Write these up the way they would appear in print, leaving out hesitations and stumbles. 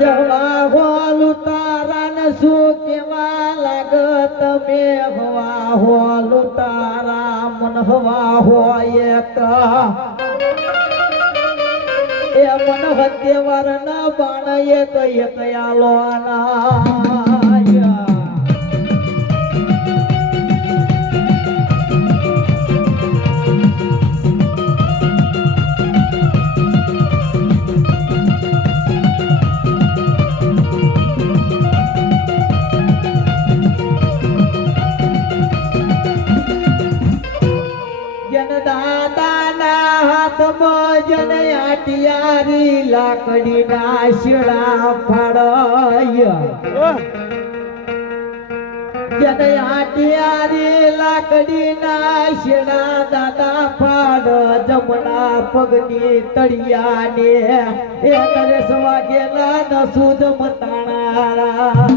જવા હોલું તારા ને શું કેવા લાગત તમે હવા હોલું તારા મન હવા હોય એ મન હત્ય વરણ બાણ એક આલો જન આટિયારી લાકડી ના શિળા ફાડય જન આટિયારી લાકડી ના શિળા દાદા ફાડ જમણા પગની તળિયા ને એ નરેશ વાગેલા ન સુધ મતાણા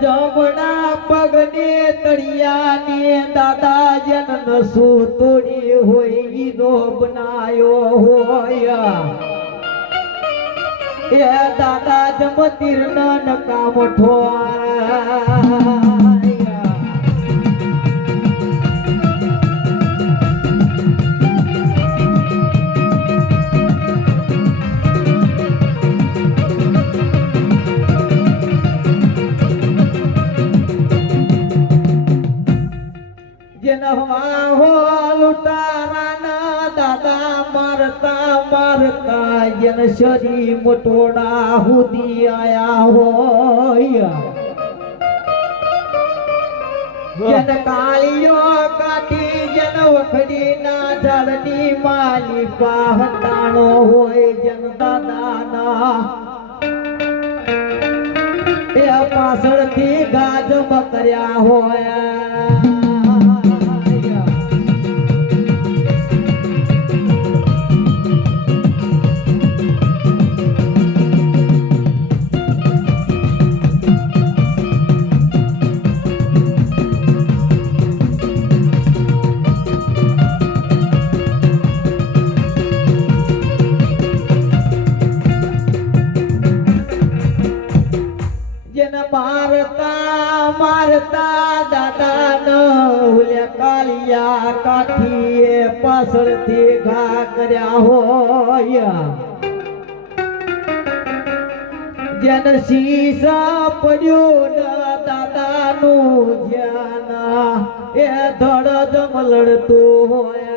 જમણા પગને તળિયાને દાદા જન નસું તોડી હોય ઈનો બનાયો હોય એ દાદા જમતીર નકામ ઠોરા દાદા મારતા મારતા જન શરી મોટોડા હુદી આયા હોય જન કાળીઓ કાઠી જન વખડી ના જળની માલી પાહતાણો હોય જન દાદાના એ પાછળથી ગાજમ કર્યા હોય મારતા મારતા દાદા ન ઉલ્યા કાળિયા કાઠીએ પાછળથી ઘા કર્યા હોય જન શીશા પડ્યું દાદા નું જ્ઞાન એ ધડ જમલડતું હોય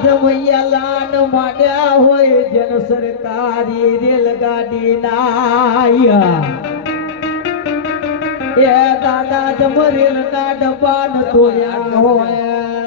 જમૈયાલાન માંડ્યા હોય જન સરકારી રેલગાડી નાયા એ દાદા જમરેલ ના ડબ્બા તોડ્યા હોય